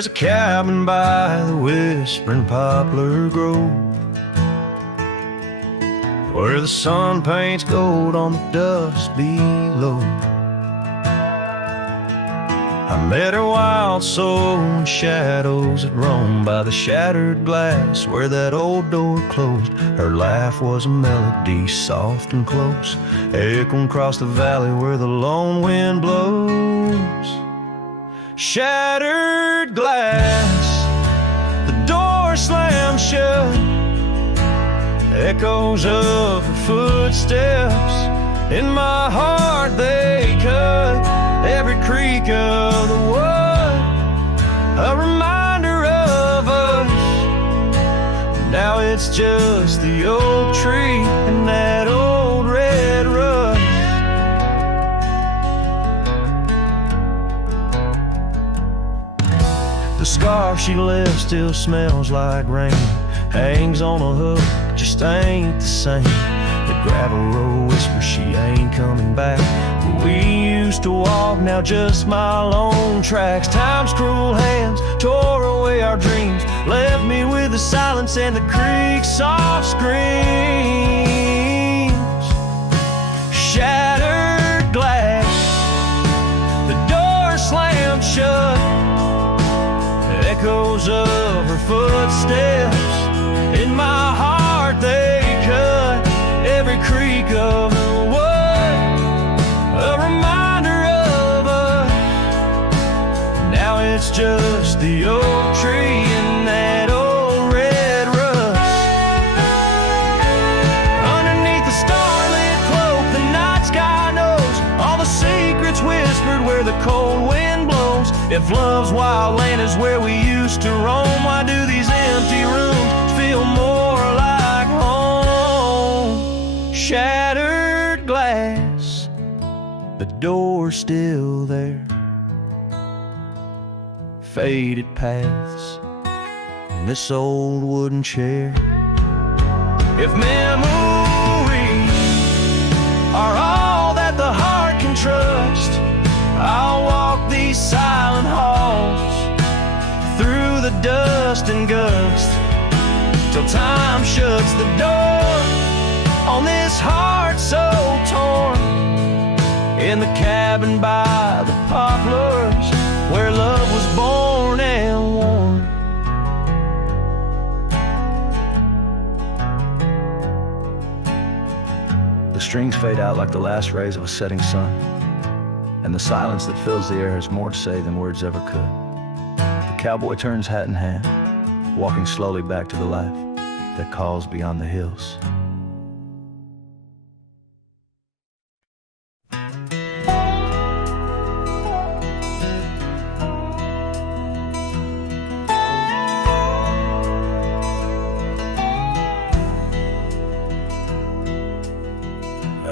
There's a cabin by the whispering poplar grove, where the sun paints gold on the dust below. I met her wild soul in shadows that roamed by the shattered glass where that old door closed. Her laugh was a melody, soft and close, echoing across the valley where the lone wind blows. Shattered glass, the door slammed shut, echoes of her footsteps in my heart they cut. Every creak of the wood, a reminder of us. Now it's just the oak tree and that old red rust. The scarf she left still smells like rain, hangs on a hook, just ain't the same. The gravel road whispers she ain't coming back. We used to walk, now just my lone tracks. Time's cruel hands tore away our dreams, left me with the silence and the creek's soft screams. Shattered glass, the door slammed shut, echoes of her footsteps in my heart they cut. Every creak of the wood, a reminder of us. Now it's just the oak tree and that old red rust. Underneath the starlit cloak, the night sky knows all the secrets whispered where the cold wind blows. If love's wild land is where we used to roam, why do these empty rooms feel more like home? Shattered glass, the door's still there, faded paths in this old wooden chair. If memories are all that the heart can trust, I'll walk these silent halls through the dust and gust till time shuts the door on this heart so torn. In the cabin by the poplars where love was born and worn. The strings fade out like the last rays of a setting sun, and the silence that fills the air has more to say than words ever could. The cowboy turns hat in hand, walking slowly back to the life that calls beyond the hills.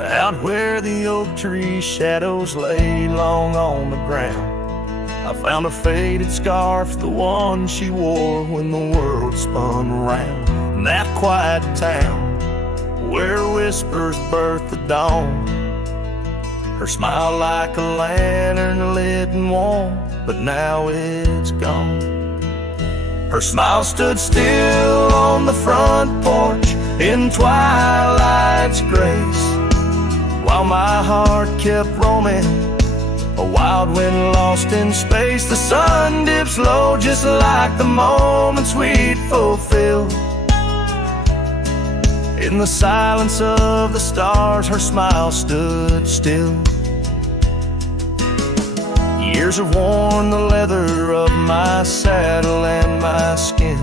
Out where the oak tree shadows lay long on the ground, I found a faded scarf, the one she wore when the world spun around. In that quiet town where whispers birth the dawn, her smile like a lantern lit and warm, but now it's gone. Her smile stood still on the front porch in twilight's grace, while my heart kept roaming, a wild wind lost in space. The sun dips low just like the moments we'd fulfill. In the silence of the stars, her smile stood still. Years have worn the leather of my saddle and my skin.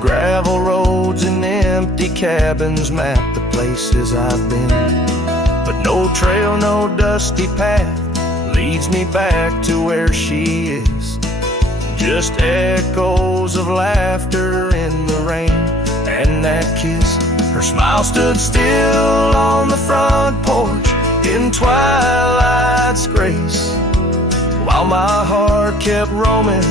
Gravel roads and empty cabins map the places I've been. But no trail, no dusty path leads me back to where she is. Just echoes of laughter in the rain and that kiss. Her smile stood still on the front porch in twilight's grace, while my heart kept roaming,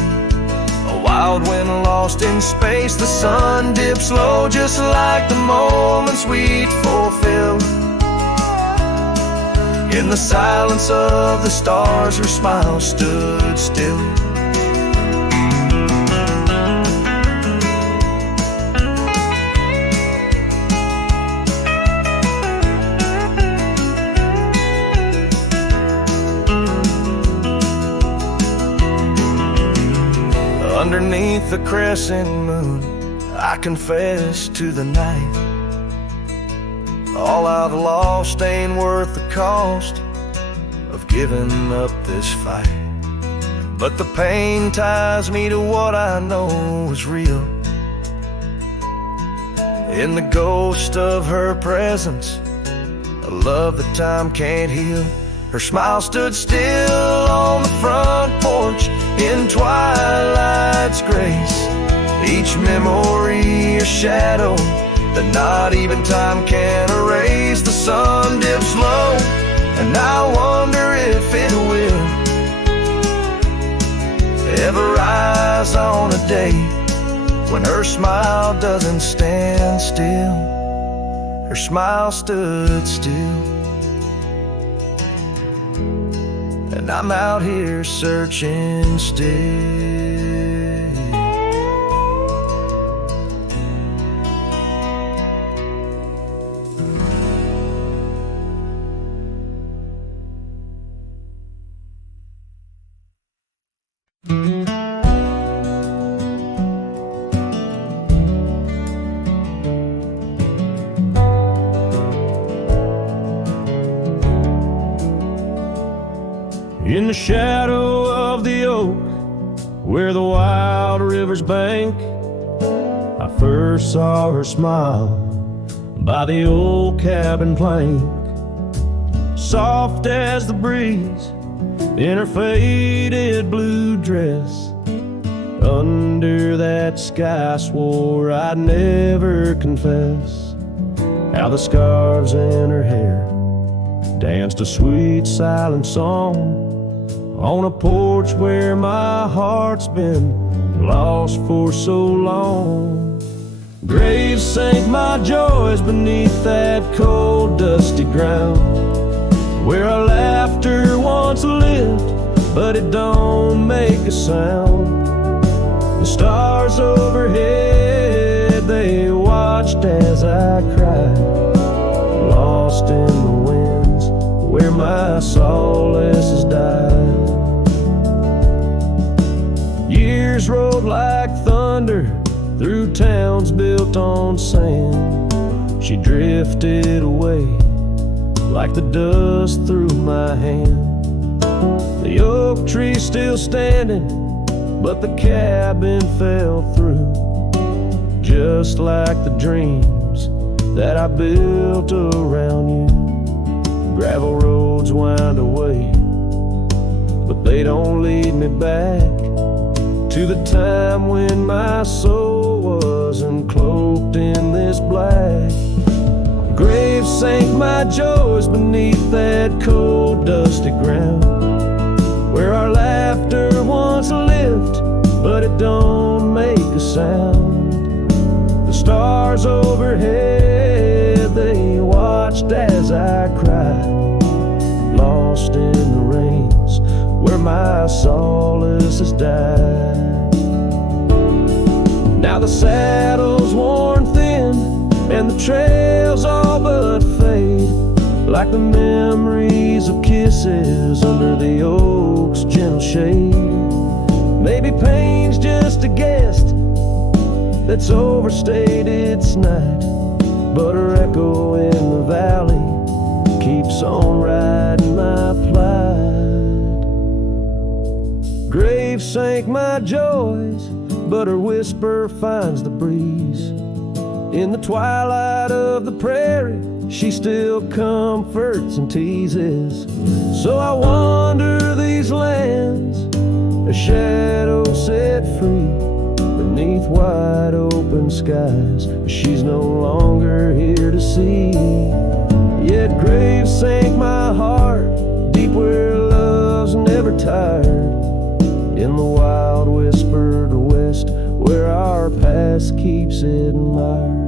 a wild wind lost in space. The sun dips low just like the moments we'd fulfilled. In the silence of the stars, her smile stood still. a crescent moon, I confess to the night, all I've lost ain't worth the cost of giving up this fight. But the pain ties me to what I know is real. In the ghost of her presence, a love that time can't heal. Her smile stood still on the front porch in twilight's grace. Each memory a shadow that not even time can erase. The sun dips low, and I wonder if it will ever rise on a day when her smile doesn't stand still. Her smile stood still, and I'm out here searching still. In the shadow of the oak, where the wild river's bank, I first saw her smile by the old cabin plank. Soft as the breeze in her faded blue dress, under that sky I swore I'd never confess. How the scarves in her hair danced a sweet silent song on a porch where my heart's been lost for so long. Graves sank my joys beneath that cold dusty ground, where our laughter once lived, but it don't make a sound. The stars overhead, they watched as I cried, lost in the winds where my solace has died. Years rolled like thunder through towns built on sand. She drifted away like the dust through my hand. The oak tree still standing, but the cabin fell through, just like the dreams that I built around you. Gravel roads wind away, but they don't lead me back to the time when my soul wasn't cloaked in this black. Graves sank my joys beneath that cold dusty ground, where our laughter once lived, but it don't make a sound. The stars overhead, they watched as I cried, lost in the rains where my solace has died. Now the saddle's worn thin and the trails all but fade, like the memories of kisses under the oak's gentle shade. Maybe pain's just a guest that's overstayed its night, but her echo in the valley keeps on riding my plight. Graves sank my joys, but her whisper finds the breeze. In the twilight of the prairie, she still comforts and teases. So I wander these lands, a shadow set free beneath wide open skies. She's no longer here to see. Yet graves sank my heart deep where love's never tired, in the wild whispered west where our past keeps it admired.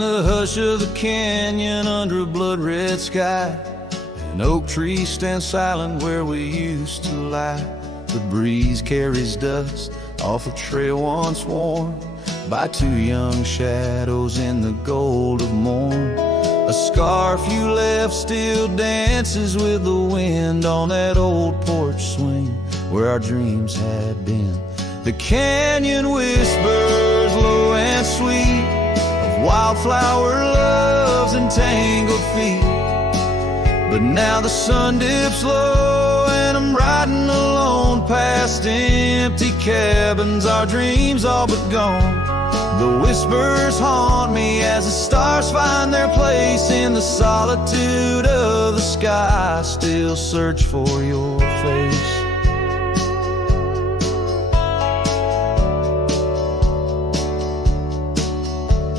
the hush of the canyon under a blood-red sky, an oak tree stands silent where we used to lie. The breeze carries dust off a trail once worn by two young shadows in the gold of morn. A scarf you left still dances with the wind on that old porch swing where our dreams had been. The canyon whispers low and sweet of wildflower loves and tangled feet. But now the sun dips low and I'm riding alone past empty cabins, our dreams all but gone. The whispers haunt me as the stars find their place in the solitude of the sky. I still search for your face.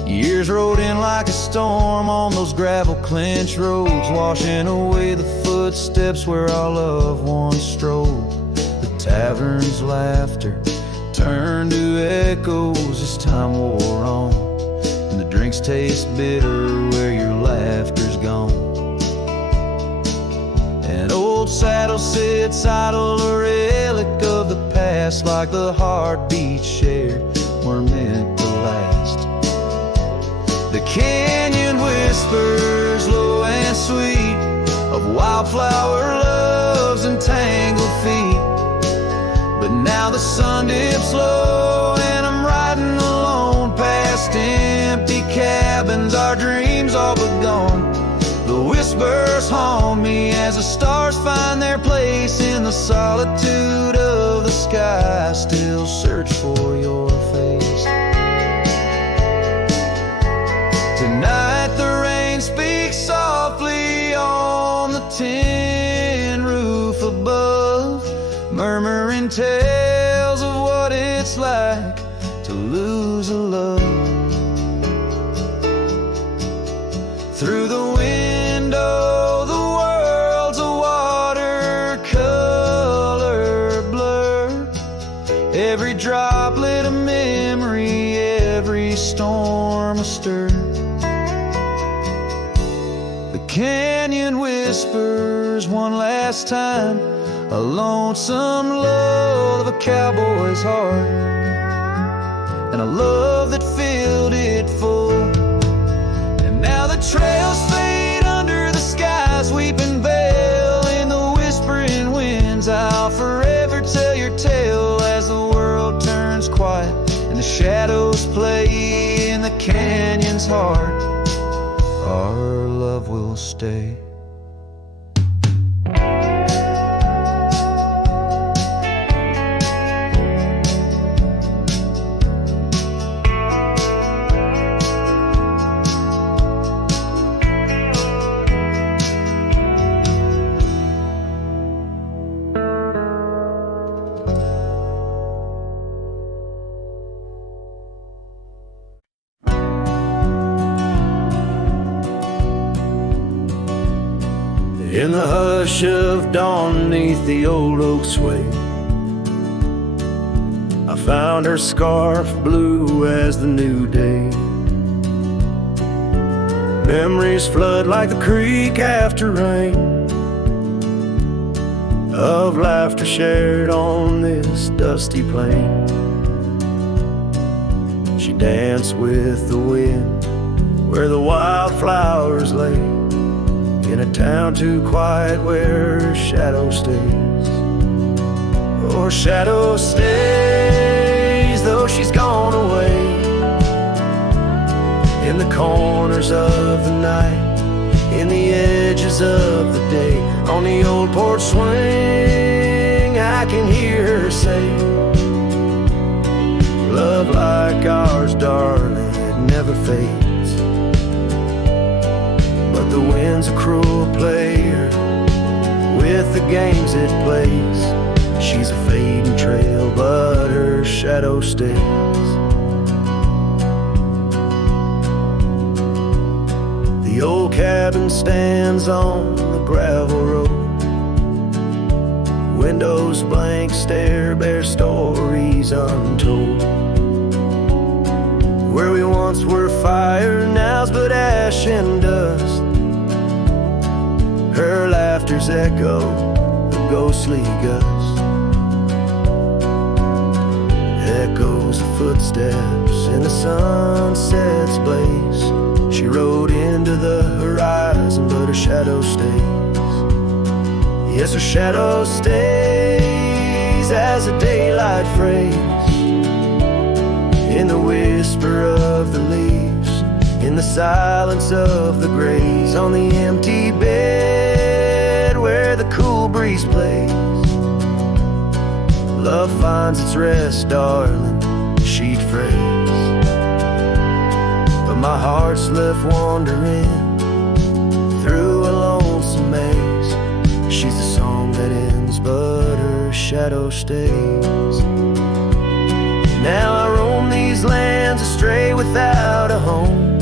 Years rode in like a storm on those gravel clenched roads, washing away the footsteps where our loved ones strolled. The tavern's laughter turned to echoes as time wore on, and the drinks taste bitter where your laughter's gone. An old saddle sits idle, a relic of the past, like the heartbeats shared were meant to last. The canyon whispers low and sweet of wildflower loves and tangled feet. But now the sun dips low and I'm riding alone past empty cabins, our dreams all but gone. The whispers haunt me as the stars find their place in the solitude of the sky. I still search for your face. Tonight the rain speaks softly on the tin roof above, murmuring tales of what it's like to lose a love. Through the window the world's a watercolor blur, every droplet a memory, every storm a stir. The canyon whispers one last time, a lonesome love of a cowboy's heart, and a love that filled it full. And now the trails fade under the sky's weeping veil, in the whispering winds I'll forever tell your tale as the world turns quiet and the shadows play in the canyon's heart. Our love will stay. In the hush of dawn neath the old oak sway, I found her scarf blue as the new day. Memories flood like the creek after rain, of laughter shared on this dusty plain. She danced with the wind where the wildflowers lay, in a town too quiet where her shadow stays. Oh, her shadow stays, though she's gone away, in the corners of the night, in the edges of the day. On the old porch swing I can hear her say, love like ours, darling, it never fades. The wind's a cruel player with the games it plays. She's a fading trail, but her shadow stays. The old cabin stands on the gravel road, windows blank stare, bear stories untold. Where we once were fire, now's but ash and dust. Her laughter's echo, a ghostly gust. Echoes of footsteps in the sunset's blaze. She rode into the horizon, but her shadow stays. Yes, her shadow stays as a daylight phrase. In the whisper of the leaves, in the silence of the graves, on the empty bed where the cool breeze plays. Love finds its rest, darling, she'd phrase. But my heart's left wandering through a lonesome maze. She's the song that ends, but her shadow stays. Now I roam these lands astray without a home,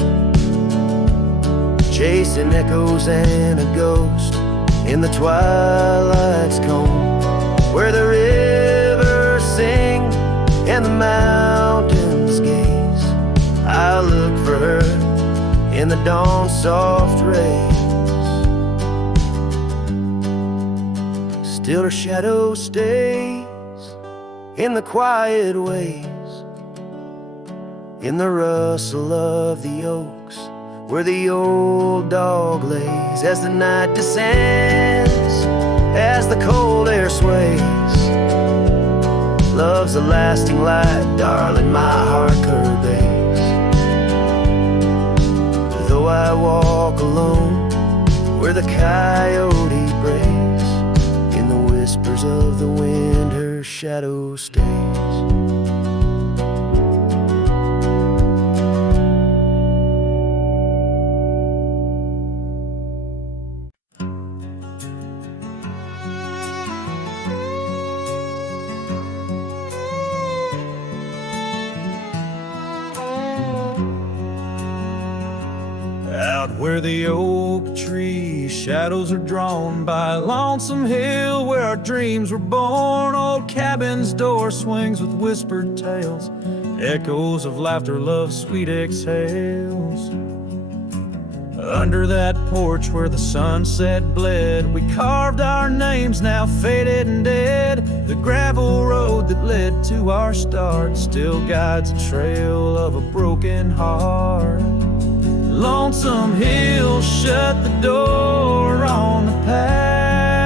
chasing echoes and a ghost in the twilight's comb, where the rivers sing and the mountains gaze. I look for her in the dawn's soft rays. Still her shadow stays in the quiet ways, in the rustle of the oaks, where the old dog lays. As the night descends, as the cold air sways, love's a lasting light, darling, my heart curves. Though I walk alone where the coyote brays, in the whispers of the wind her shadow stays. Out where the oak tree shadows are drawn by a lonesome hill where our dreams were born, old cabin's door swings with whispered tales, echoes of laughter, love's sweet exhales. Under that porch where the sunset bled, we carved our names, now faded and dead. The gravel road that led to our start still guides a trail of a broken heart. Lonesome Hill shut the door on the past.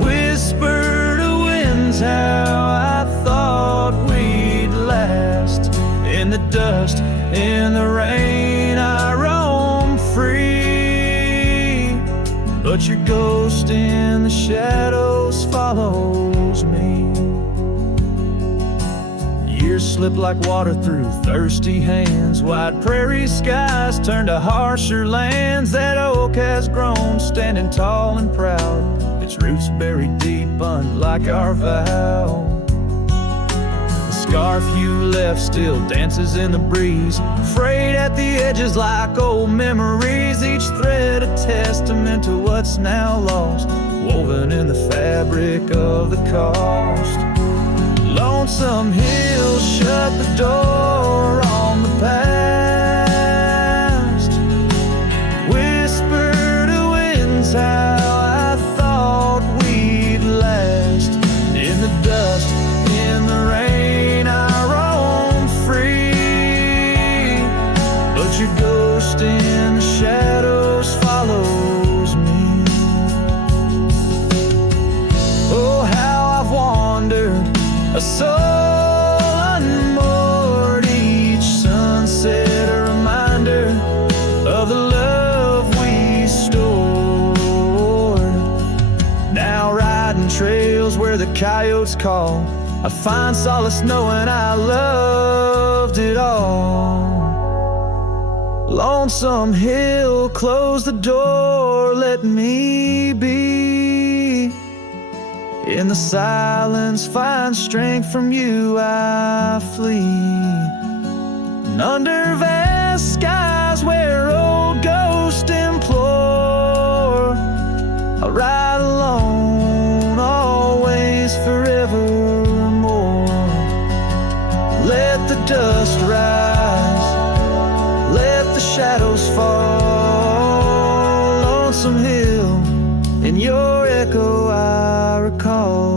Whisper to winds how I thought we'd last. In the dust, in the rain, I roam free, but your ghost in the shadows follows me. Years slip like water through thirsty hands. Wide prairie skies turn to harsher lands. That oak has grown, standing tall and proud, its roots buried deep, unlike our vow. The scarf you left still dances in the breeze, frayed at the edges like old memories. Each thread a testament to what's now lost, woven in the fabric of the cost. Lonesome Hill shut the door on the past. Whisper to winds how I thought we'd last. In the dust, in the rain, I roam free, but your ghost in the shadows follows me. Oh, how I've wandered, a soul unmoored, each sunset a reminder of the love we stored. Now riding trails where the coyotes call, I find solace knowing I loved it all. Lonesome Hill, close the door, let me be. In the silence, find strength from you, I flee. And under vast skies where old ghosts implore, I'll ride alone, always, forevermore. Let the dust rise, let the shadows fall. Lonesome hill, in your echo I recall.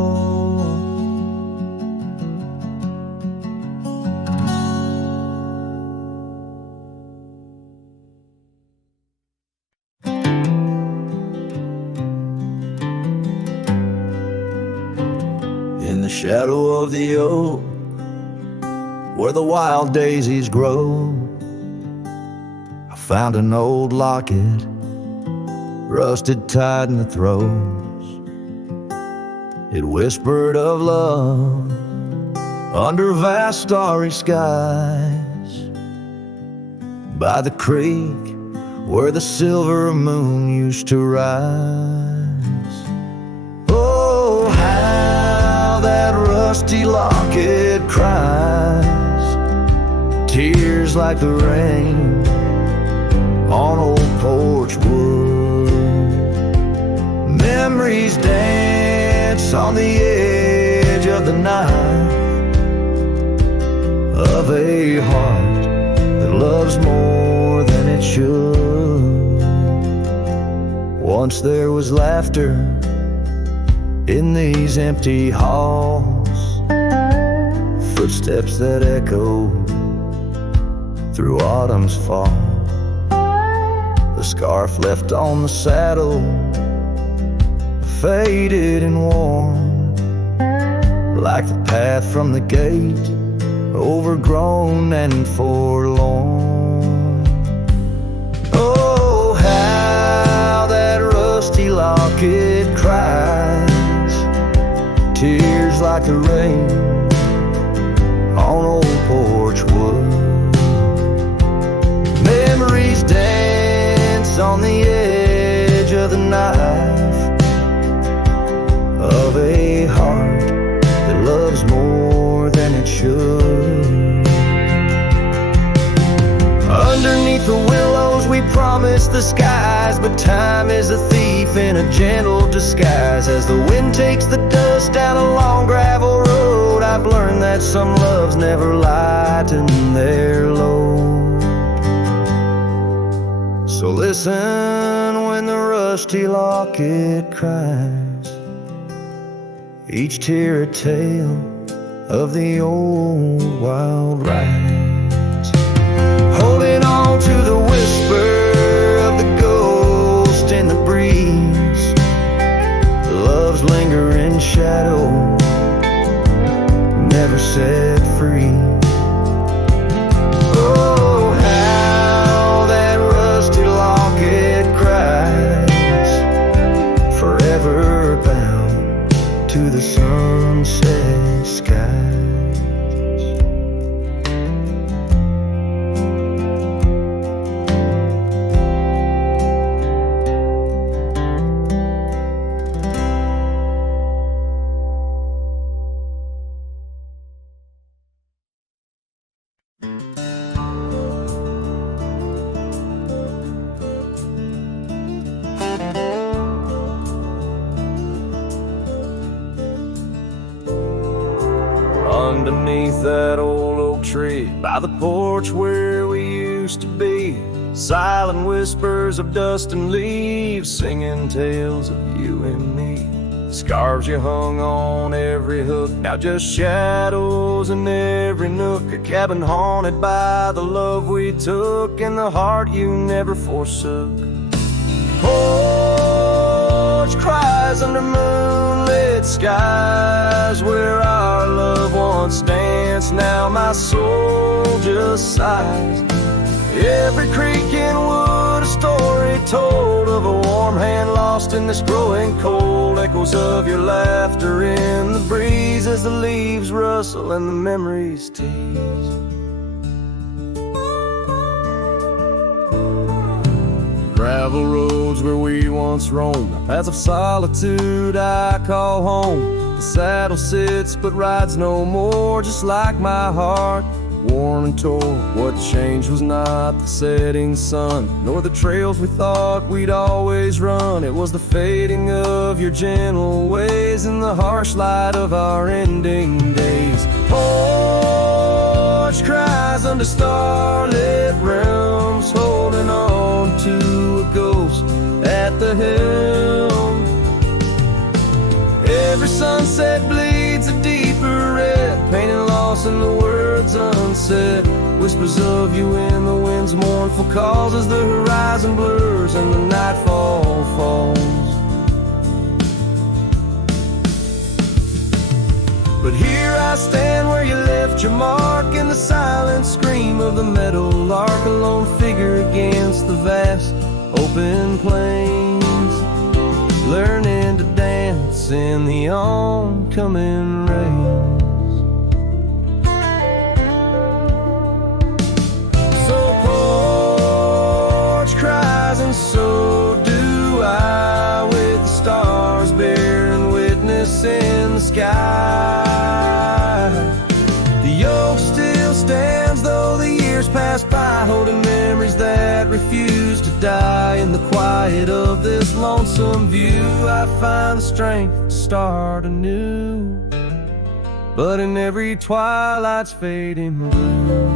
In the shadow of the oak, where the wild daisies grow, I found an old locket, rusted tight in the throes. It whispered of love under vast starry skies, by the creek where the silver moon used to rise. Oh, how that rusty locket cries, tears like the rain on old porch wood. Memories dance on the edge of the knife of a heart that loves more than it should. Once there was laughter in these empty halls, footsteps that echo through autumn's fall. The scarf left on the saddle, faded and worn, like the path from the gate, overgrown and forlorn. Oh, how that rusty locket cries, tears like the rain on old porch wood. Memories dance on the edge of the knife of a heart that loves more than it should. Underneath the willows we promised the skies, but time is a thief in a gentle disguise. As the wind takes the dust down a long gravel road, I've learned that some loves never lighten their load. So listen when the rusty locket cries, each tear a tale of the old wild rides. Holding on to the whisper of the ghost in the breeze, love's lingering shadow never set free. Oh, how that rusty locket cries, forever bound to the sunset skies. Underneath that old oak tree, by the porch where we used to be, silent whispers of dust and leaves, singing tales of you and me. Scarves you hung on every hook, now just shadows in every nook. A cabin haunted by the love we took, and the heart you never forsook. Porch cries under moonlit skies, where our love once danced, now my soul just sighs. Every creek and wood, a story told of a warm hand lost in this growing cold. Echoes of your laughter in the breeze as the leaves rustle and the memories tease. Gravel roads where we once roamed, paths of solitude I call home. The saddle sits but rides no more, just like my heart, worn and torn. What changed was not the setting sun, nor the trails we thought we'd always run. It was the fading of your gentle ways and the harsh light of our ending days. Porch porch cries under starlit realms, holding on to a ghost at the helm. Every sunset bleeds a deeper red, pain and loss in the words unsaid. Whispers of you in the wind's mournful calls as the horizon blurs and the nightfall falls. But here I stand where you left your mark, in the silent scream of the meadow lark, a lone figure against the vast open plains, learning to dance in the oncoming rains. So porch cries and so do I, with the stars bearing witness in the sky. The oak still stands though the years pass by, holding memories that refuse to die. In the quiet of this lonesome view, I find the strength to start anew. But in every twilight's fading blue,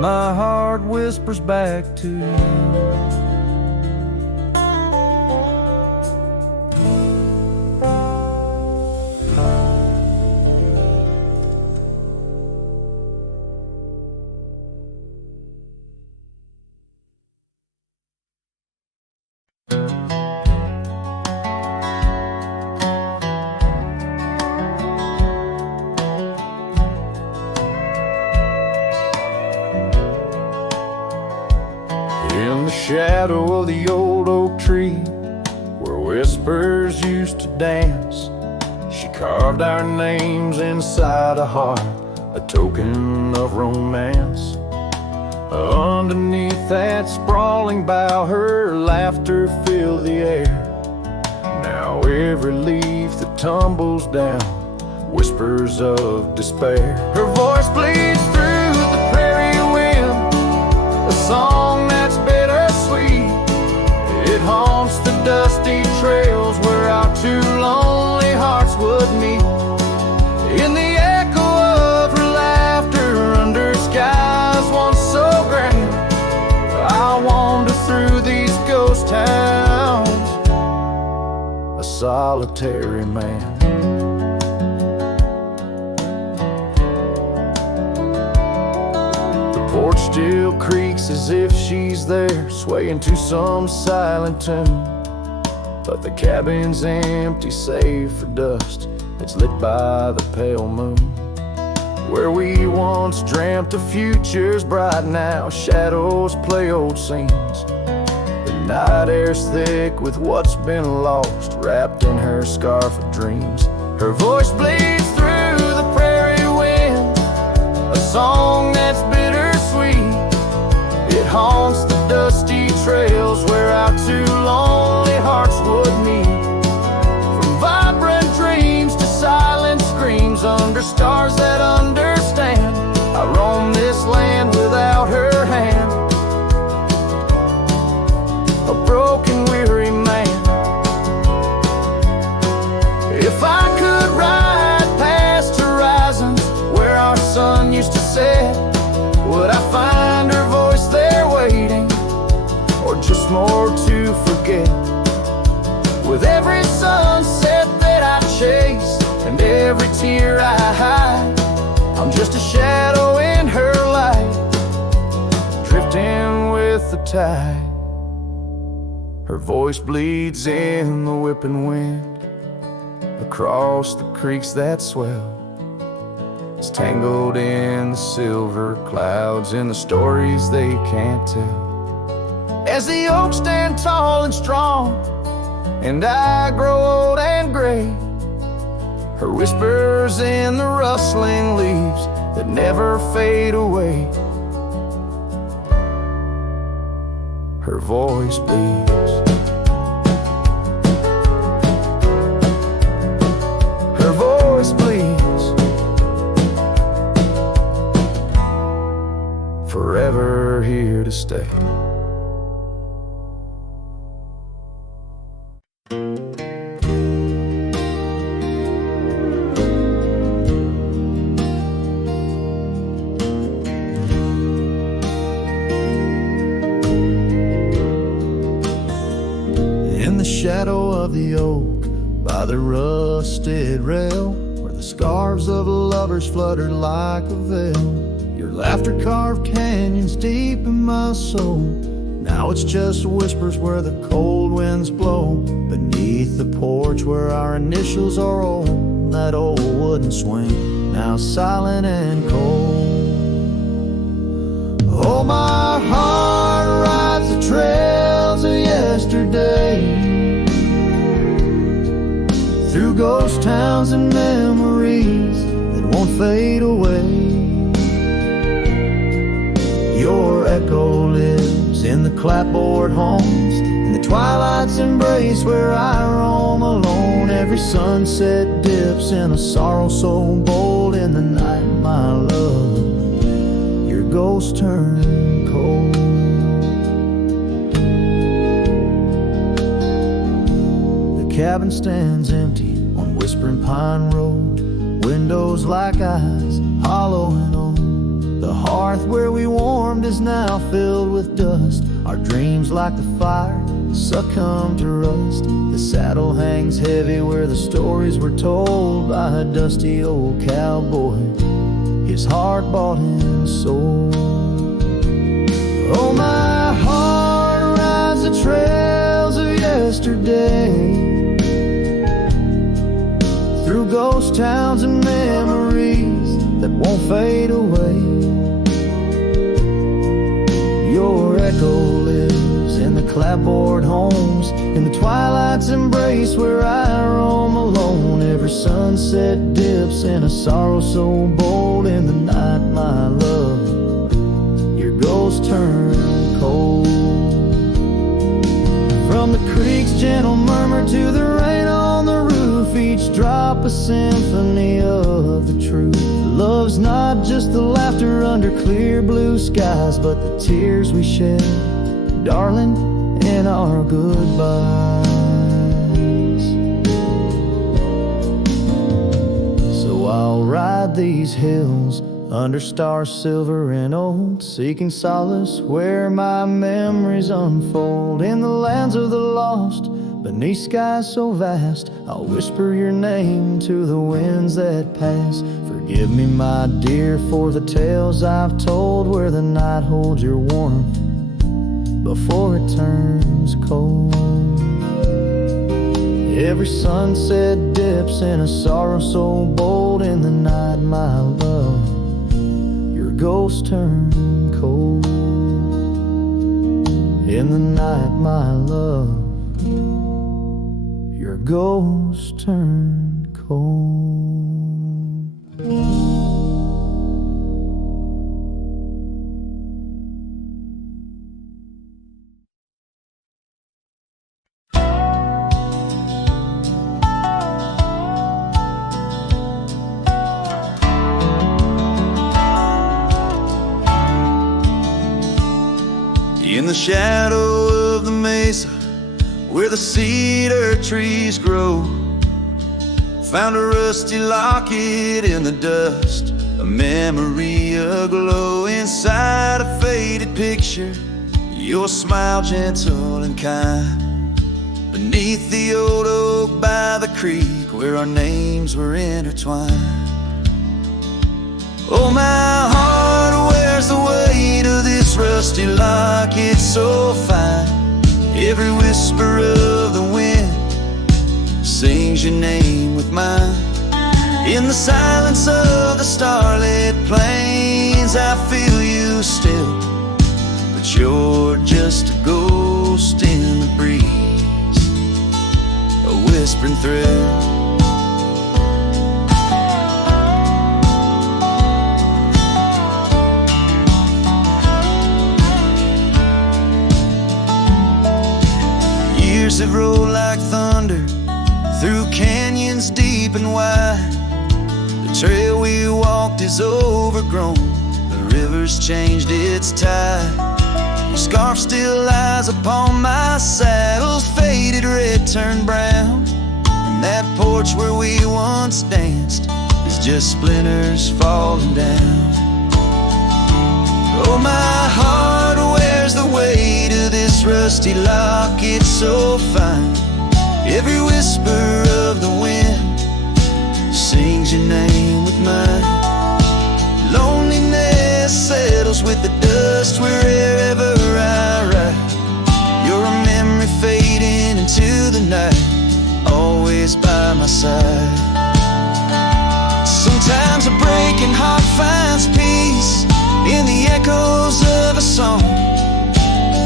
my heart whispers back to you. In the shadow of the old oak tree, where whispers used to dance, she carved our names inside a heart, a token of romance. Underneath that sprawling bough, her laughter filled the air. Now every leaf that tumbles down whispers of despair. Her voice bleeds through the prairie wind, a song that's bittersweet. It haunts the dusty trails where our two lonely hearts would meet. In the echo of her laughter under skies once so grand, I wander through these ghost towns, a solitary man. The porch still creaks as if she's there, swaying to some silent tune. But the cabin's empty save for dust, it's lit by the pale moon. Where we once dreamt of futures bright, now shadows play old scenes. The night air's thick with what's been lost, wrapped in her scarf of dreams. Her voice bleeds through the prairie wind, a song that's bittersweet. It haunts the dusty trails where our two lonely hearts would meet. From vibrant dreams to silent screams under stars that understand, I roam this land without her hand, a broken, weary man. If I could ride past horizons where our sun used to set, would I find her voice there waiting, or just more to forget? With every sunset that I chase and every tear I hide, I'm just a shadow in her light, drifting with the tide. Her voice bleeds in the whipping wind, across the creeks that swell. It's tangled in the silver clouds, in the stories they can't tell. As the oaks stand tall and strong, and I grow old and gray, her whispers in the rustling leaves that never fade away. Her voice bleeds. Her voice bleeds, forever here to stay. shadow of the oak, by the rusted rail, where the scarves of lovers fluttered like a veil. Your laughter carved canyons deep in my soul. Now it's just whispers where the cold winds blow. Beneath the porch where our initials are old, that old wooden swing, now silent and cold. Oh, my heart rides the trails of yesterday, through ghost towns and memories that won't fade away. Your echo lives in the clapboard homes, in the twilight's embrace where I roam alone. Every sunset dips in a sorrow so bold. In the night, my love, your ghost turn cold. The cabin stands empty on Whispering Pine Road, windows like eyes, hollow and old. The hearth where we warmed is now filled with dust. Our dreams like the fire succumb to rust. The saddle hangs heavy where the stories were told by a dusty old cowboy, his heart bought and sold. Oh, my heart rides the trails of yesterday, through ghost towns and memories that won't fade away. Your echo lives in the clapboard homes, in the twilight's embrace where I roam alone. Every sunset dips in a sorrow so bold. In the night, my love, your ghost turn cold. From the creek's gentle murmur to the rain on the roof, each drop a symphony of the truth. Love's not just the laughter under clear blue skies, but the tears we shed, darling, in our goodbyes. So I'll ride these hills under stars silver and old, seeking solace where my memories unfold. In the lands of the lost, beneath skies so vast, I'll whisper your name to the winds that pass. Forgive me, my dear, for the tales I've told, where the night holds your warmth before it turns cold. Every sunset dips in a sorrow so bold. In the night, my love, your ghost turn cold. In the night, my love, your ghost turn cold. In the shadow of the mesa, where the cedar trees grow, found a rusty locket in the dust, a memory aglow. Inside a faded picture, your smile gentle and kind. Beneath the old oak by the creek, where our names were intertwined. Oh, my heart wears the weight of this rusty locket so fine. Every whisper of the wind sings your name with mine. In the silence of the starlit plains, I feel you still, but you're just a ghost in the breeze, a whispering thread. Years have rolled like thunder through canyons deep and wide. The trail we walked is overgrown, the river's changed its tide. Your scarf still lies upon my saddle's faded red turned brown. And that porch where we once danced is just splinters falling down. Oh, my heart wears the weight of this rusty locket so fine. whisper of the wind sings your name with mine. Loneliness settles with the dust wherever I ride. You're a memory fading into the night, always by my side. Sometimes a breaking heart finds peace in the echoes of a song,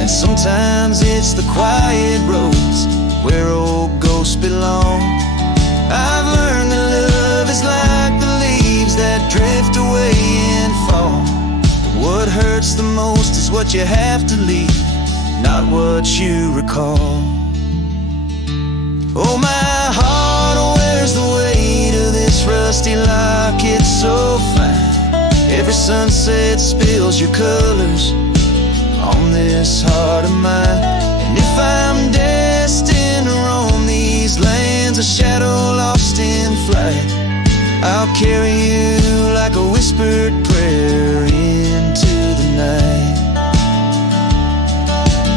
and sometimes it's the quiet roads where old ghosts belong. I've learned that love is like the leaves that drift away in fall. What hurts the most is what you have to leave, not what you recall. Oh, my heart wears the weight of this rusty locket so fine. Every sunset spills your colors on this heart of mine. And if I'm destined to roam these lands, a shadow lost in flight, I'll carry you like a whispered prayer into the night.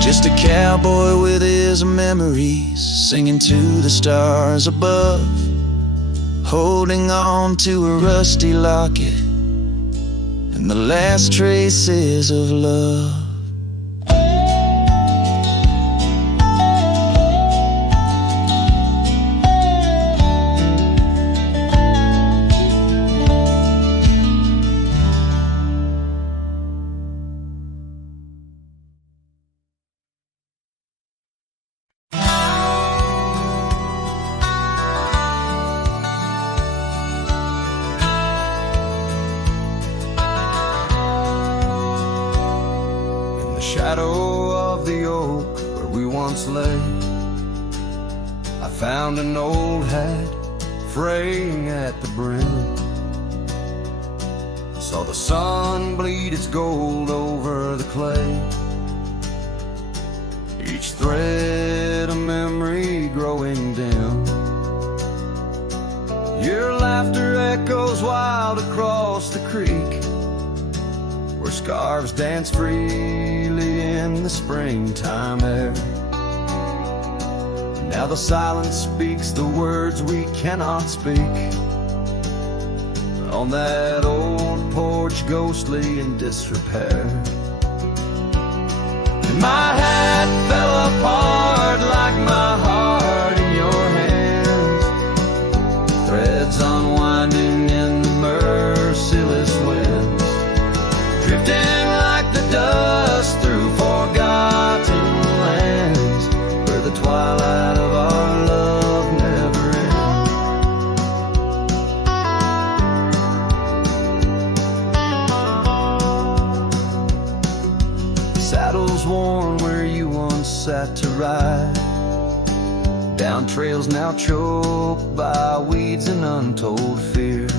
Just a cowboy with his memories, singing to the stars above, holding on to a rusty locket and the last traces of love. Shadow of the oak where we once lay, I found an old hat fraying at the brim. Saw the sun bleed its gold over the clay, each thread a memory growing dim. Your laughter echoes wild across the creek, where scarves dance freely in the springtime air. Now the silence speaks the words we cannot speak, on that old porch ghostly in disrepair. And my hat fell apart like my heart in your hands, threads unwinding in the merciless winds, drifting like the dust through forgotten lands, where the twilight of our love never ends. Saddles worn where you once sat to ride, down trails now choked by weeds and untold fears.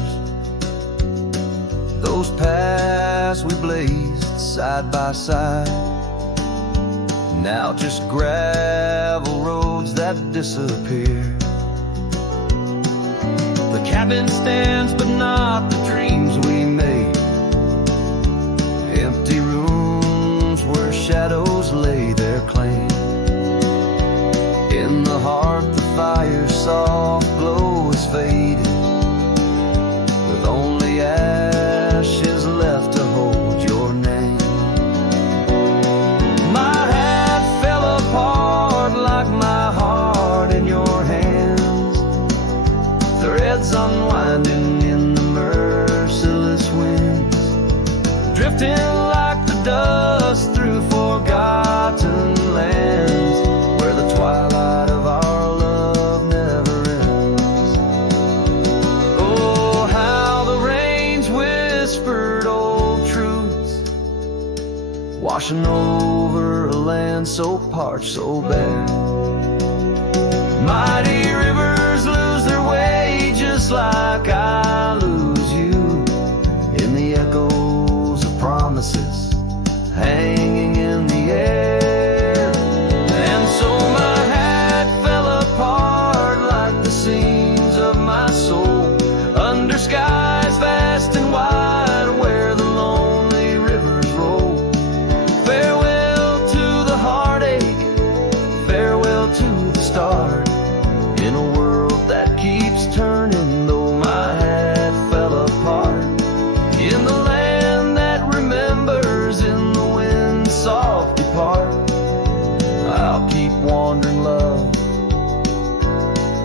Those paths we blazed side by side, now just gravel roads that disappear. The cabin stands but not the dreams we made, empty rooms where shadows lay their claim. In the heart the fire's soft glow is faded, with only ashes left to hold your name. My hat fell apart like my heart in your hands, threads unwinding in the merciless winds, drifting like the dust through forgotten lands, where the twilight of our love never ends. Oh, how the rains whispered old truths, washing over a land so parched, so bare. Mighty rivers lose their way just like I lose you, in the echoes of promises hanging in the air. And so my hat fell apart like the seams of my soul, under skies vast and wide where the lonely rivers roll. Farewell to the heartache, farewell to the start,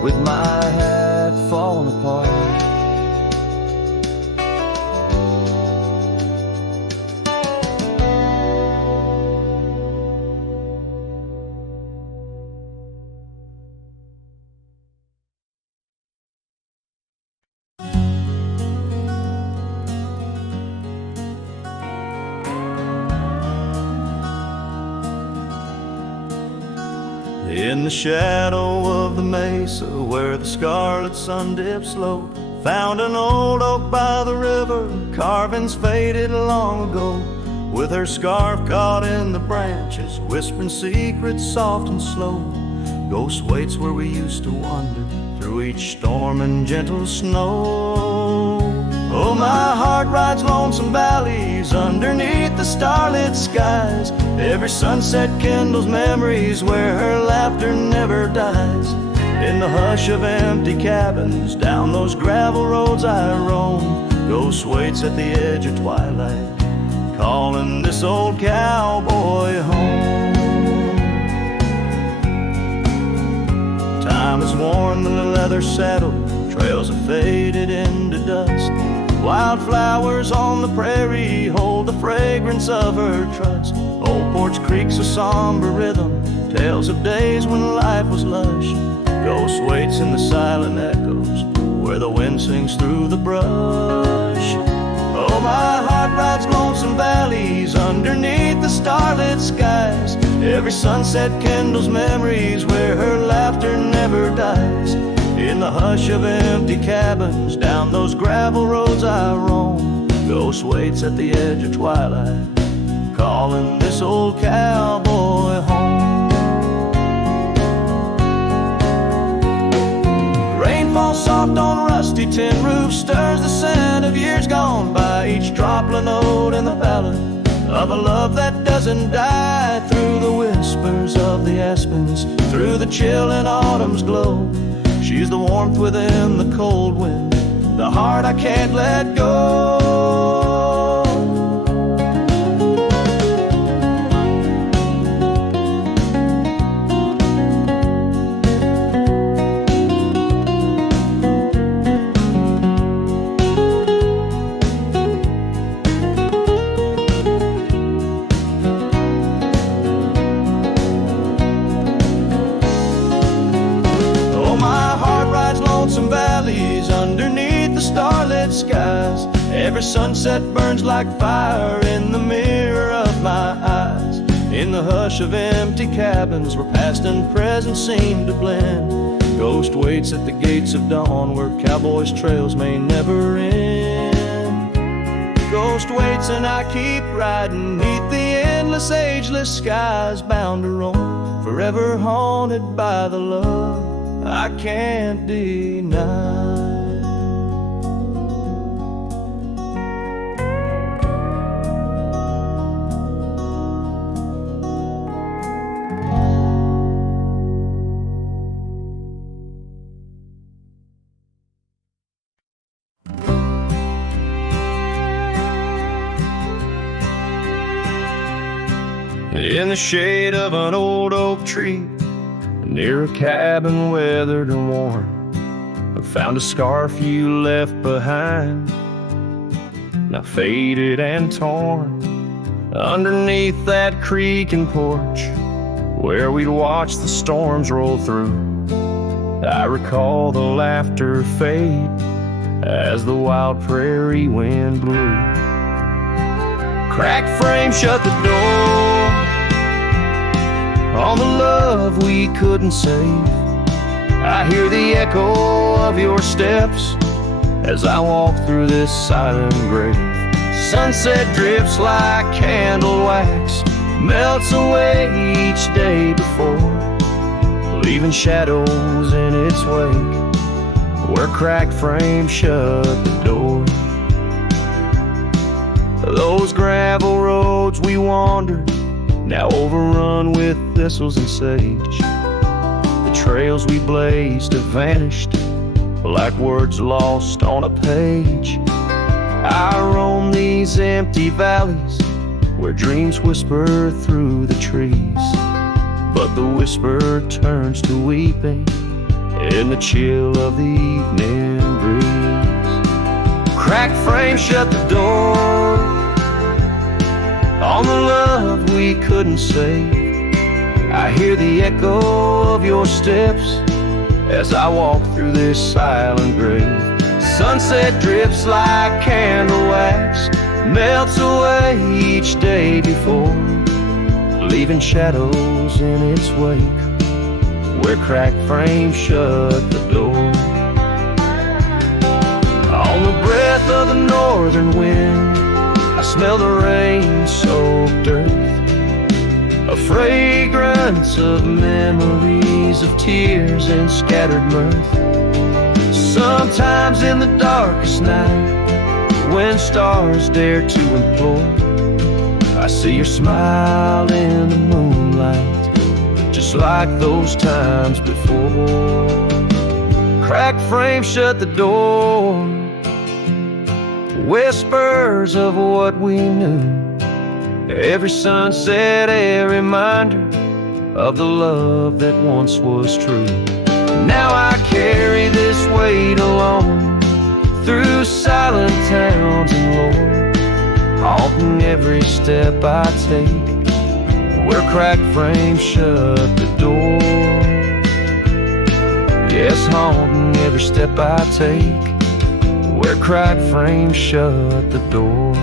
with my hat falling apart. In the shadow of the mesa where the scarlet sun dips low, found an old oak by the river, carvings faded long ago. With her scarf caught in the branches, whispering secrets soft and slow. Ghost waits where we used to wander through each storm and gentle snow. Oh, my heart rides lonesome valleys underneath the starlit skies. Every sunset kindles memories where her laughter never dies. In the hush of empty cabins, down those gravel roads I roam, ghost waits at the edge of twilight, calling this old cowboy home. Time has worn the leather saddle, trails have faded into dust. Wildflowers on the prairie hold the fragrance of her trust. Old Porch Creek's a somber rhythm, tales of days when life was lush. Ghost waits in the silent echoes where the wind sings through the brush. Oh, my heart rides lonesome valleys underneath the starlit skies. Every sunset kindles memories where her laughter never dies. In the hush of empty cabins, down those gravel roads I roam, ghost waits at the edge of twilight, calling this old cowboy home. Rain falls soft on rusty tin roofs, stirs the scent of years gone by. Each droplet note in the ballad of a love that doesn't die. Through the whispers of the aspens, through the chill in autumn's glow, she's the warmth within the cold wind, the heart I can't let go. Valleys underneath the starlit skies. Every sunset burns like fire in the mirror of my eyes. In the hush of empty cabins where past and present seem to blend, ghost waits at the gates of dawn where cowboys' trails may never end. Ghost waits and I keep riding neath the endless ageless skies, bound to roam, forever haunted by the love I can't deny. In the shade of an old oak tree, near a cabin weathered and worn, I found a scarf you left behind, now faded and torn. Underneath that creaking porch, where we'd watch the storms roll through, I recall the laughter fade as the wild prairie wind blew. Cracked frame shut the door on the love we couldn't save. I hear the echo of your steps as I walk through this silent grave. Sunset drips like candle wax, melts away each day before, leaving shadows in its wake where cracked frames shut the door. Those gravel roads we wandered, now overrun with thistles and sage. The trails we blazed have vanished like words lost on a page. I roam these empty valleys where dreams whisper through the trees, but the whisper turns to weeping in the chill of the evening breeze. Cracked frame shut the door on the love we couldn't save. I hear the echo of your steps as I walk through this silent grave. Sunset drips like candle wax, melts away each day before, leaving shadows in its wake where cracked frames shut the door. On the breath of the northern wind, I smell the rain-soaked earth, a fragrance of memories of tears and scattered mirth. Sometimes in the darkest night, when stars dare to implore, I see your smile in the moonlight, just like those times before. Cracked frame shut the door, whispers of what we knew. Every sunset, a reminder of the love that once was true. Now I carry this weight alone through silent towns and lore, haunting every step I take where cracked frames shut the door. Yes, haunting every step I take where cracked frames shut the door.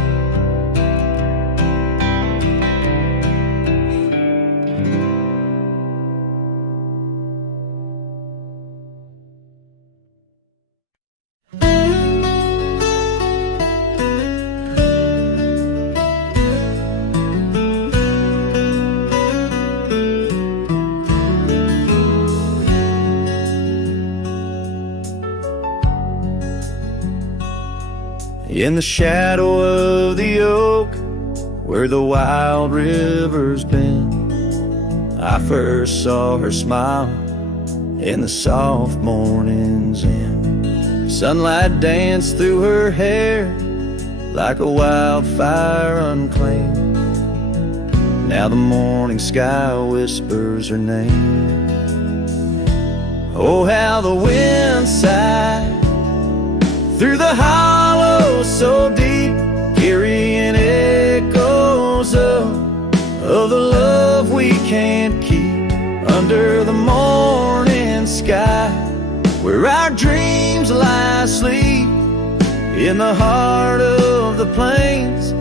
In the shadow of the oak, where the wild river's been, I first saw her smile in the soft morning's end. Sunlight danced through her hair like a wildfire unclaimed. Now the morning sky whispers her name. Oh, how the wind sighed through the hollow so deep, carrying echoes of the love we can't keep. Under the morning sky, where our dreams lie asleep, in the heart of the plains,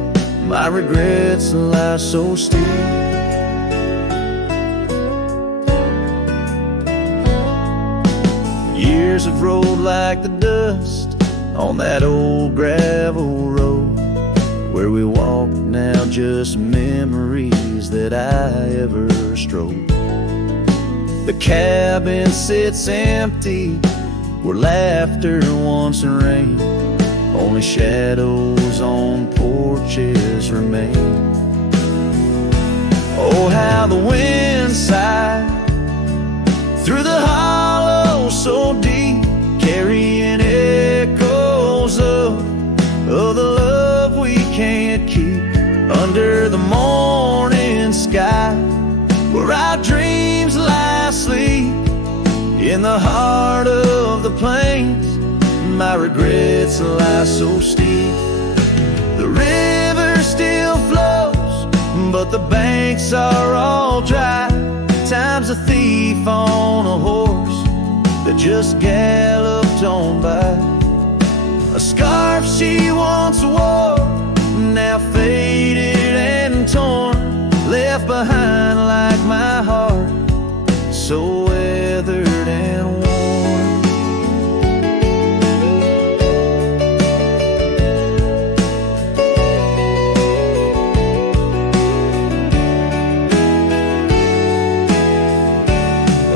my regrets lie so steep. Years have rolled like the dust on that old gravel road where we walk now, just memories that I ever strode. The cabin sits empty where laughter once rained, only shadows on porches remain. Oh, how the wind sighed through the hollow so deep, carrying echoes of the love we can't keep. Under the morning sky, where our dreams lie asleep, in the heart of the plains, my regrets lie so steep. The river still flows, but the banks are all dry. Time's a thief on a horse that just galloped on by. A scarf she once wore, now faded and torn, left behind like my heart, so weathered and worn.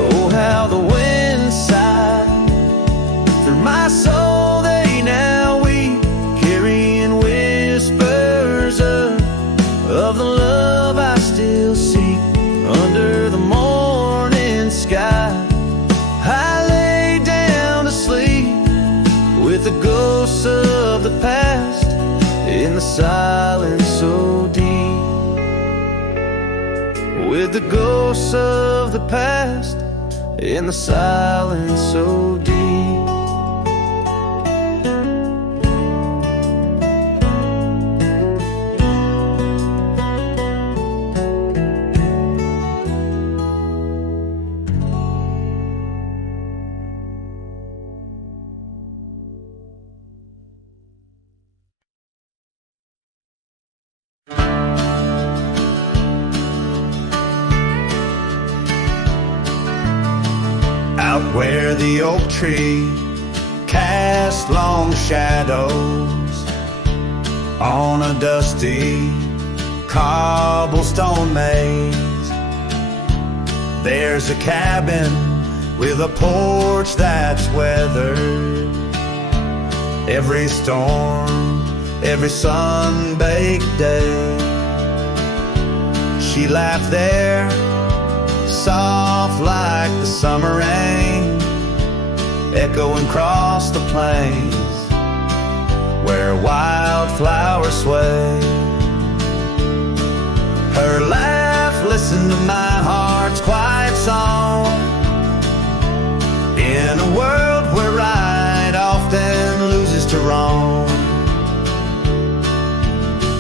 Oh, how the wind sighed through my soul, they now weep, carrying whispers of the love I still seek. Under the morning sky, I lay down to sleep with the ghosts of the past in the silence so deep. With the ghosts of the past in the silence so deep. Out where the oak tree cast long shadows on a dusty cobblestone maze, there's a cabin with a porch that's weathered every storm, every sun-baked day. She laughed there, soft like the summer rain, echoing across the plains where wildflowers sway. Her laugh listened to my heart's quiet song, in a world where right often loses to wrong.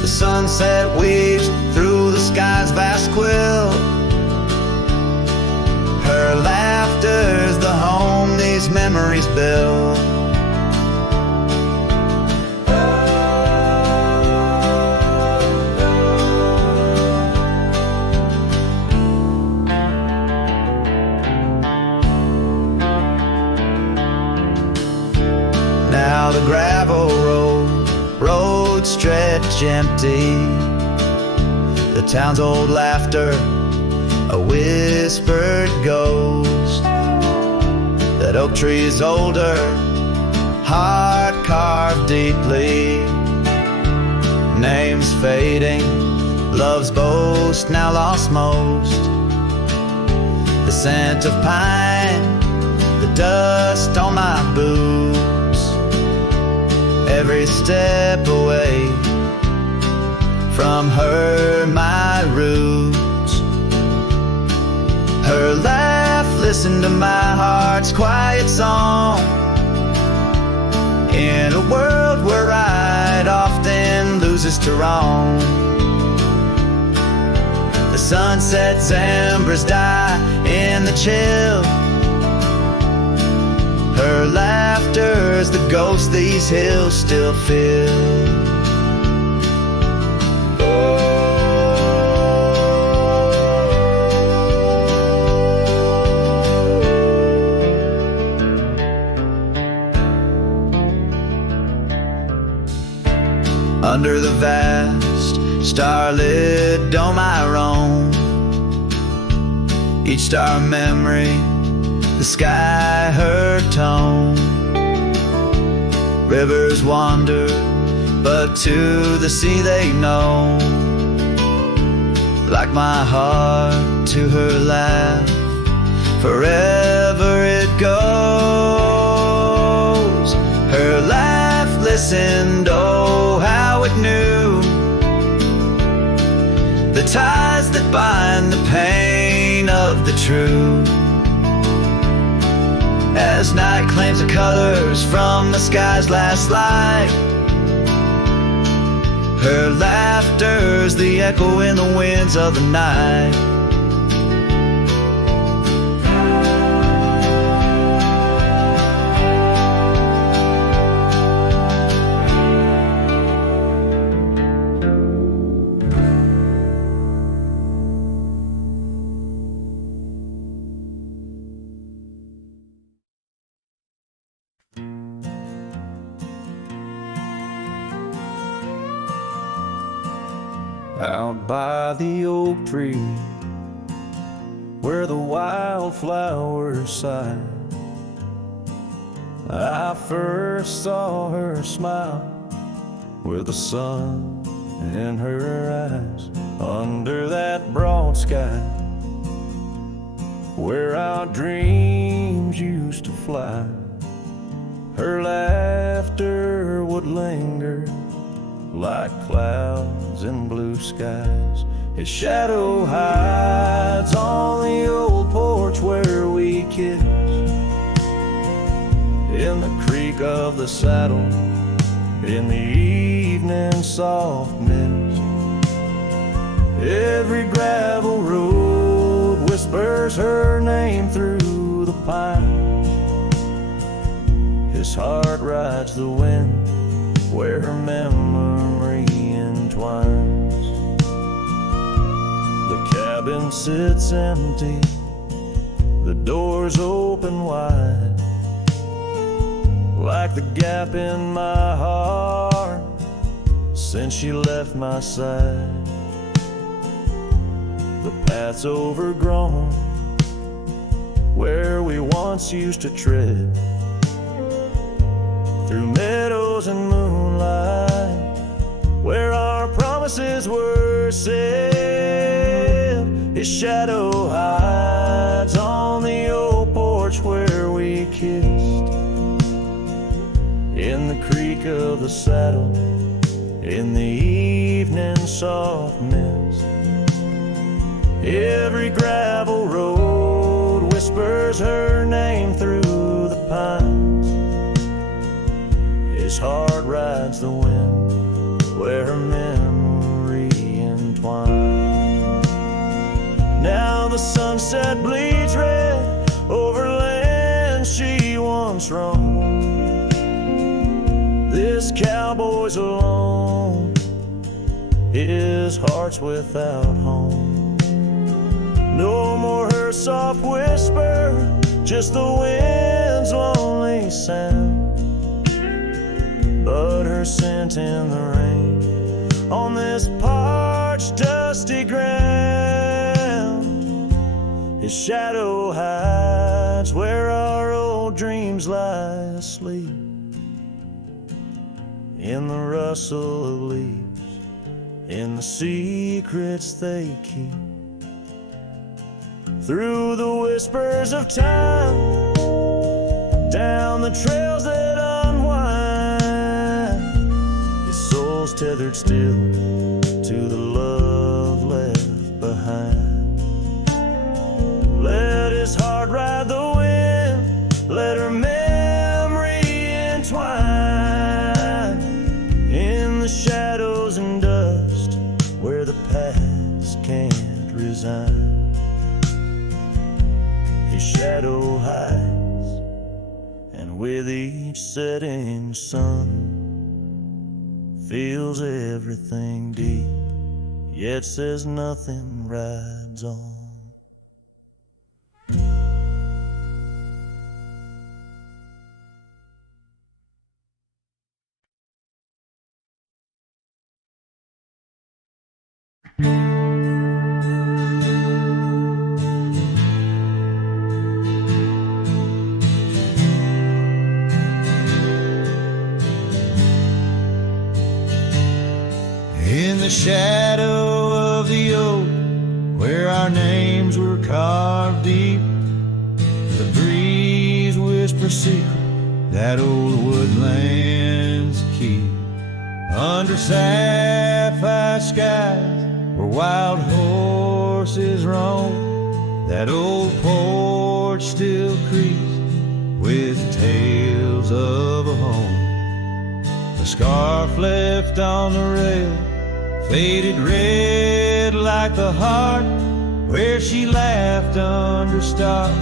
The sunset weaves through the sky's vast quilt. Her laughter's the home these memories build. Now the gravel roads stretch empty, the town's old laughter a whispered ghost. That oak tree is older, heart carved deeply, names fading, love's boast now lost most. The scent of pine, the dust on my boots, every step away from her my roots. Her laugh listened to my heart's quiet song, in a world where right often loses to wrong. The sunset's embers die in the chill. Her laughter's the ghost these hills still fill. Under the vast starlit dome I roam, each star memory, the sky her tone. Rivers wander, but to the sea they know, like my heart to her laugh, forever it goes. Her laugh listened, oh how it knew the ties that bind the pain of the true. As night claims the colors from the sky's last light, her laughter's the echo in the winds of the night. Out by the oak tree, where the wildflowers sigh, I first saw her smile with the sun in her eyes. Under that broad sky, where our dreams used to fly, her laughter would linger like clouds in blue skies. His shadow hides on the old porch where we kissed, in the creak of the saddle, in the evening soft mist. Every gravel road whispers her name through the pines. His heart rides the wind where her memory entwines. The cabin sits empty, the doors open wide, like the gap in my heart since she left my side. The path's overgrown where we once used to tread, through meadows and moonlight where our promises were said. His shadow hides on the old porch where we kissed, in the creak of the saddle, in the evening soft mist. Every gravel road whispers her name through the pines. His heart rides the wind where her memory entwines. Now the sunset bleeds red over land she once roamed. This cowboy's alone, his heart's without home. No more her soft whisper, just the wind's lonely sound, but her scent in the rain on this parched, dusty ground. His shadow hides where our old dreams lie asleep, in the rustle of leaves, in the secrets they keep. Through the whispers of time, down the trails that unwind, his soul's tethered still to the love left behind. Let his heart ride the wind, let her memory entwine, in the shadows and dust where the past can't resign. His shadow hides, and with each setting sun, feels everything deep, yet says nothing, rides on. In the shadow of the oak, where our names were carved deep, the breeze whispers secret that old woodlands keep. Under sapphire skies where wild horses roam, that old porch still creaks with tales of a home. A scarf left on the rail, faded red like the heart where she laughed under stars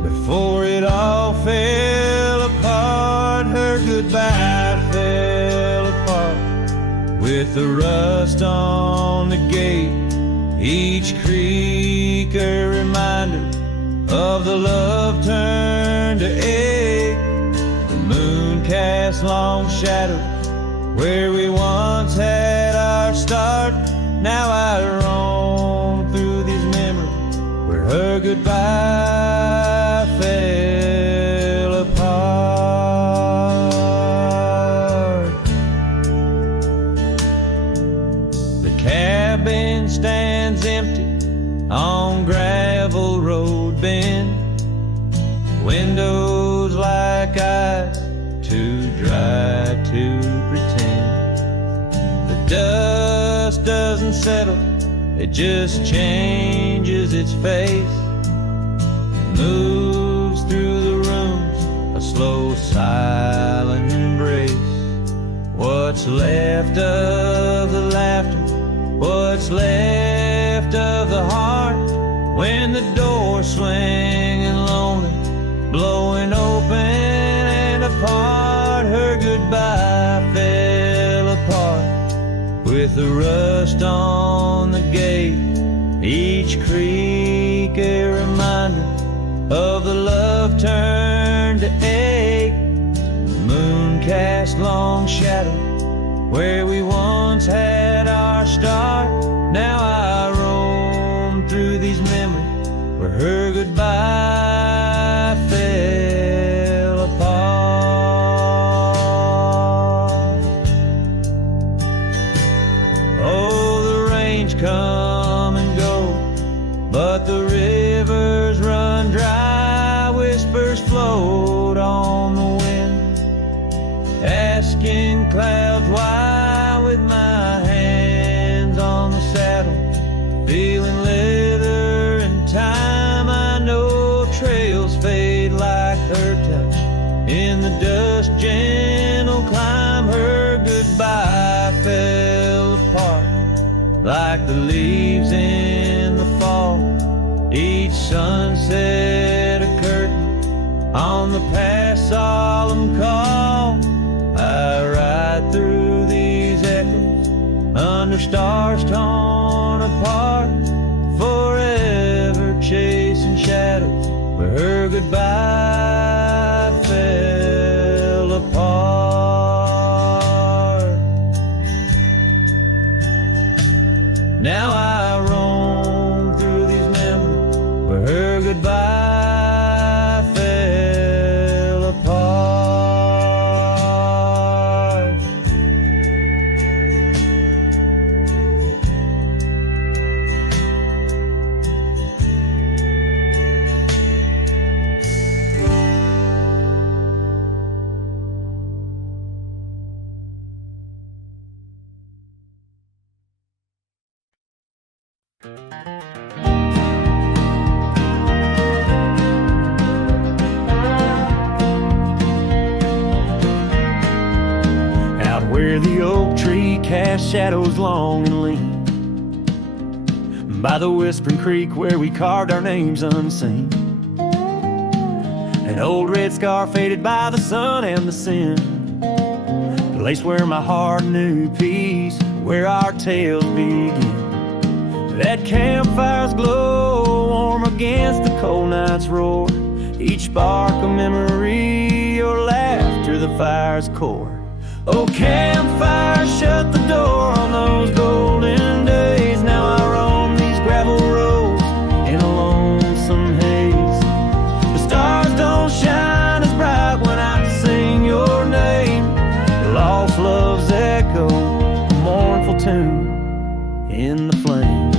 before it all fell apart. Her goodbye fell apart with the rust on the gate, each creak a reminder of the love turned to ache. The moon cast long shadows where we once had our start. Now I roam through these memories where her goodbye fell apart. The cabin stands empty on gravel road bend, windows like eyes too dry to pretend. The dust doesn't settle it just changes its face, moves through the rooms, a slow silent embrace. What's left of the laughter, what's left of the heart, when the door's swinging lonely, blowing open and apart. Her goodbye fell apart with the rust on the gate, each creak a reminder of the love turned to ache. The moon cast long shadow where we once had our start. Now I roam through these memories where her goodbye fell apart. Oh, the rains come and go, but the rivers run dry. Whispers float on the wind, asking clouds why. With my hands on the saddle, feeling leather and time, I know trails fade like her touch. In the dust, gentle climb, her goodbye fell apart like the leaves in the fall. Each sunset a curtain on the past solemn call. I ride through these echoes under stars torn apart, forever chasing shadows where her goodbye fell apart. Now I roam through these memories where her goodbye fell apart. Out where the oak tree casts shadows long and lean, by the whispering creek where we carved our names unseen, an old red scar faded by the sun and the sin, place where my heart knew peace, where our tales begin. That campfire's glow, warm against the cold night's roar, each spark a memory, your laughter the fire's core. Oh, campfire, shut the door on those golden days. Now I roam these gravel roads in a lonesome haze. The stars don't shine as bright when I sing your name. Lost love's echo, a mournful tune in the flame.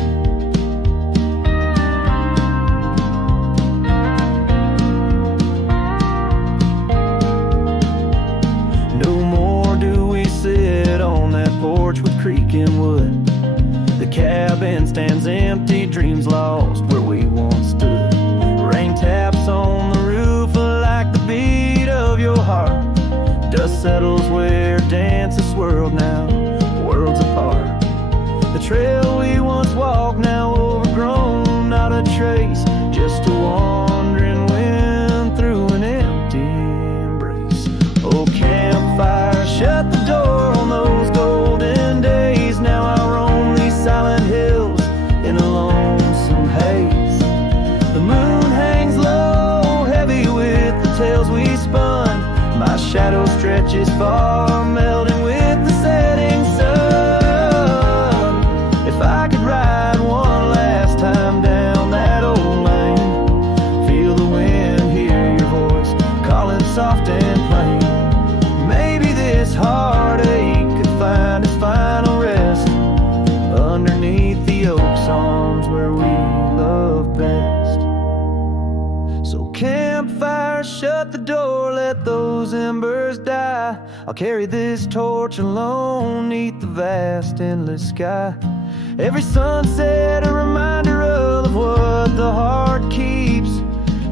Porch with creaking wood, the cabin stands empty, dreams lost where we once stood. Rain taps on the roof like the beat of your heart. Dust settles where dances swirled, now worlds apart. The trail we once walked, now overgrown, not a trace, just a wandering wind through an empty embrace. Oh, campfire, shut the door on those golden days. Now I roam these silent hills in a lonesome haze. The moon hangs low, heavy with the tales we spun. My shadow stretches far, melting with the setting sun. If I could ride one last time down that old lane, feel the wind, hear your voice calling soft and plain. Maybe this heartache could find its final rest underneath the oak's arms where we love best. So campfire, shut the door, let those embers die. I'll carry this torch alone neath the vast endless sky. Every sunset a reminder of what the heart keeps.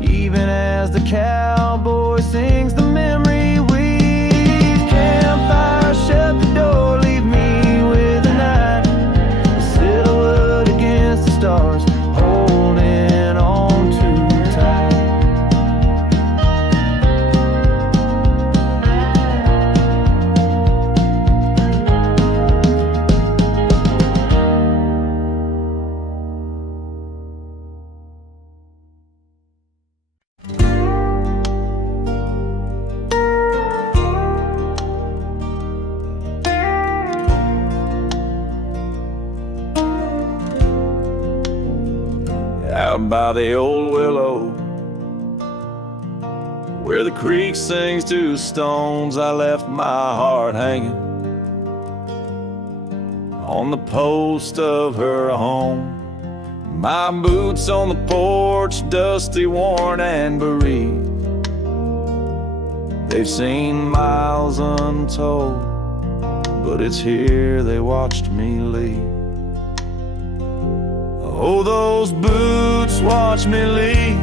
Even as the cowboy sings, the memory weaves. Campfire, shut the door, leave me with the night. A silhouette against the stars, holding on too tight. Out by the old willow, where the creek sings to stones, I left my heart hanging on the post of her home. My boots on the porch, dusty, worn, and bereaved. They've seen miles untold, but it's here they watched me leave. Oh, those boots watch me leave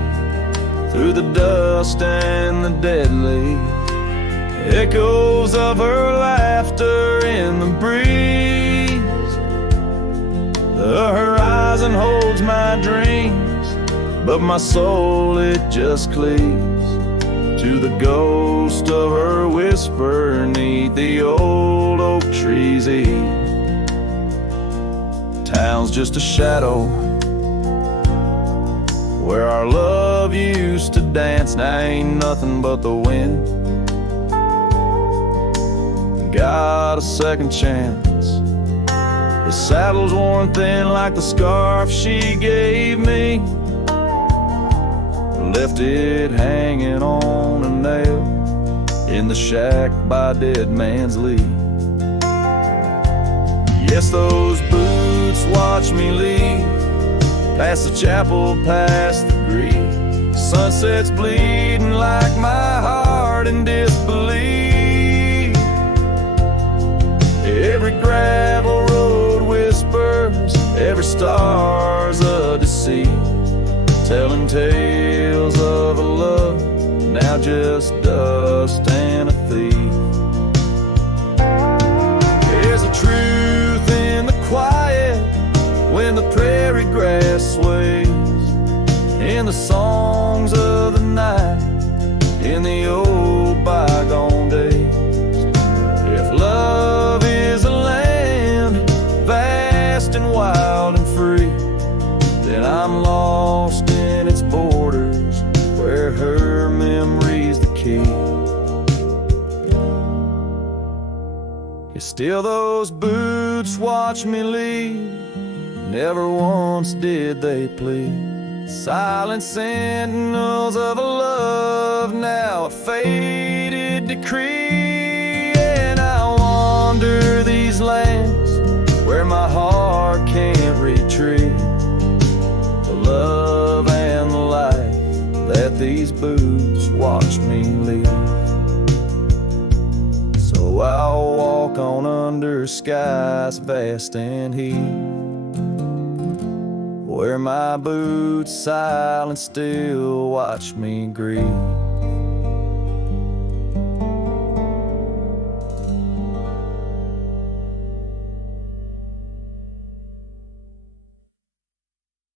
through the dust and the dead leaves. Echoes of her laughter in the breeze. The horizon holds my dreams, but my soul, it just cleaves to the ghost of her whisper 'neath the old oak tree's eave. Town's just a shadow where our love used to dance. Now ain't nothing but the wind. Got a second chance. The saddle's worn thin like the scarf she gave me. Left it hanging on a nail in the shack by Dead Man's Leave. Yes, those boots watch me leave, past the chapel, past the green. Sunset's bleeding like my heart in disbelief. Every gravel road whispers, every star's a deceit, telling tales of a love now just dust and a thief. There's a truth in the quiet when the prairie grass sways, in the songs of the night, in the old bygone days. If love is a land vast and wild and free, then I'm lost in its borders, where her memory's the key. Yet still those boots watch me leave, never once did they plead. Silent sentinels of a love, now a faded decree. And I wander these lands where my heart can't retreat the love and the life that these boots watch me leave. So I'll walk on under skies vast and heat, where my boots silent still watch me grieve.